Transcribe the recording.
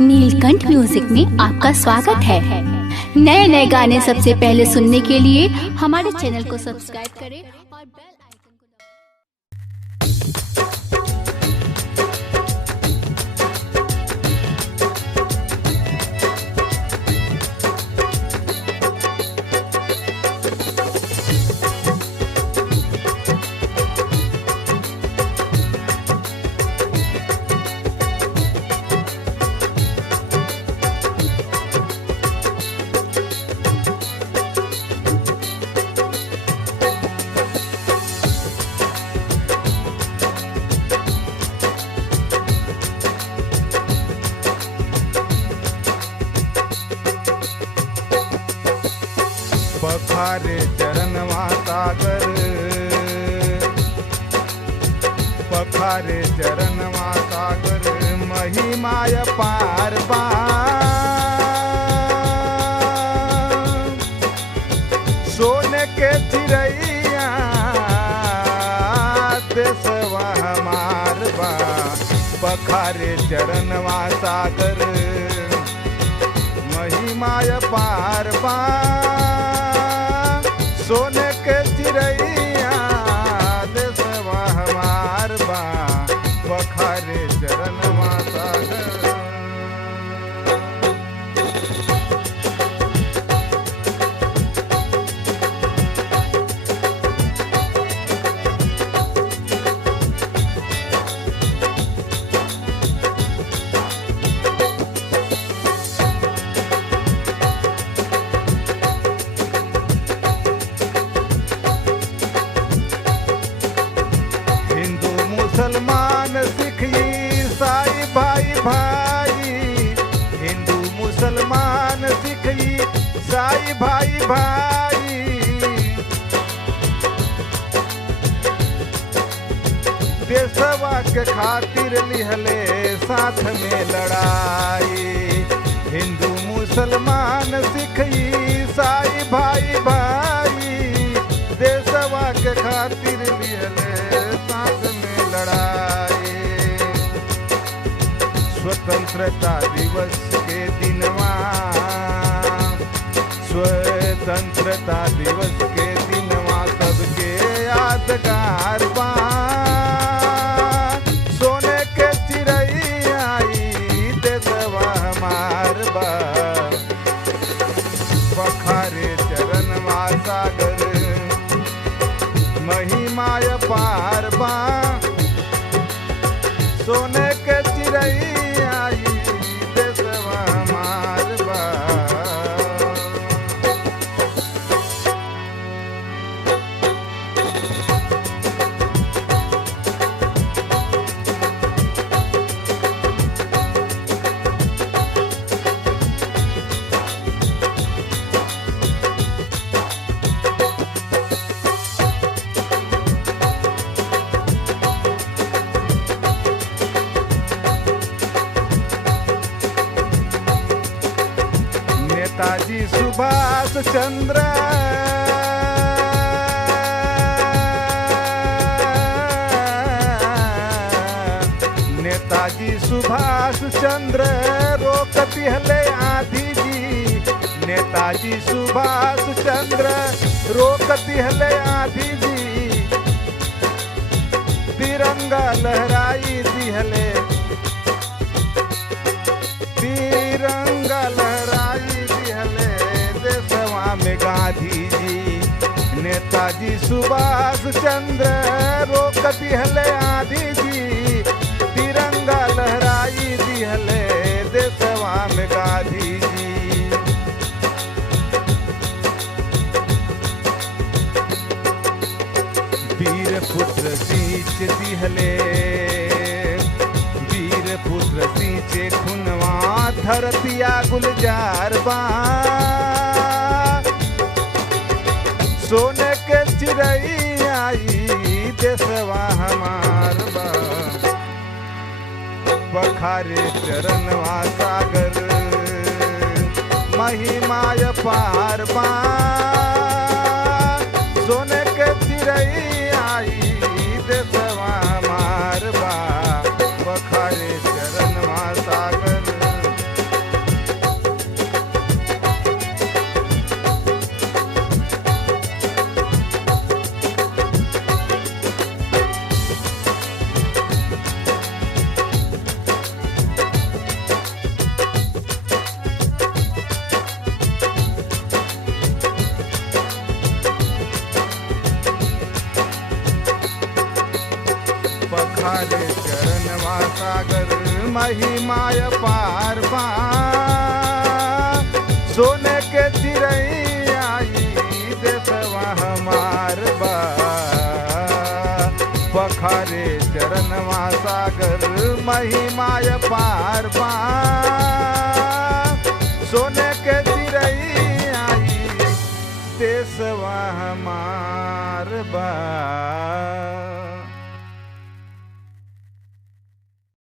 नीलकंठ music में आपका स्वागत है। नए नए गाने सबसे पहले सुनने के लिए हमारे चैनल को सब्सक्राइब करें और बेल आइकन पखारे चरणवा सागर, पखारे चरणवा सागर, महिमाय पार बा। सोने के चिरैया देशवा हमार बा। पखारे चरणवा सागर, महिमाय पार बा। सोने के चिरैया देशवा हमार बा। पखारे चरणवा सागर। मुसलमान सिख ईसाई भाई भाई, हिंदू मुसलमान सिख ईसाई भाई भाई। देशवा के खातिर लिहले साथ में लड़ाई। हिंदू मुसलमान सिख ईसाई भाई भाई, देशवा के खातिर लिहले साथ में लड़ाई। स्वतंत्रता दिवस के दिनवा, स्वतंत्रता दिवस के दिनवा सबके यादगार बा। सोने के चिरैया देशवा हमार बा। पखारे चरणवा सागर, महिमाय पार बा। सोने के चिरैया देशवा हमार बा। नेताजी सुभाष चंद्र, नेताजी सुभाष चंद्र रोक दिहले आंधी जी। नेताजी सुभाष चंद्र रोक दिहले आंधी जी। तिरंगा लहराई दिहले, तिरंगा लहराई दिहले देशवा में गांधी जी। नेताजी सुभाष चंद्र रोक दिहले आंधी जी। तिरंगा लहराई दिहले देशवा में गांधी जी। वीर पुत्र सींच दिहले, वीर पुत्र सींचे खुनवा धरतिया गुलजार बा। सोने के चिरैया देशवा हमार बा। पखारे चरणवा सागर, महिमाय पार बा। सोने के चिरैया देशवा हमार बा। पखारे चरणवा सागर, महिमाय पार बा सोने के चिड़ैया देशवा हमार बा पखारे चरणवा सागर महिमाय पार बा सोने के चिड़ैया देशवा हमार बा।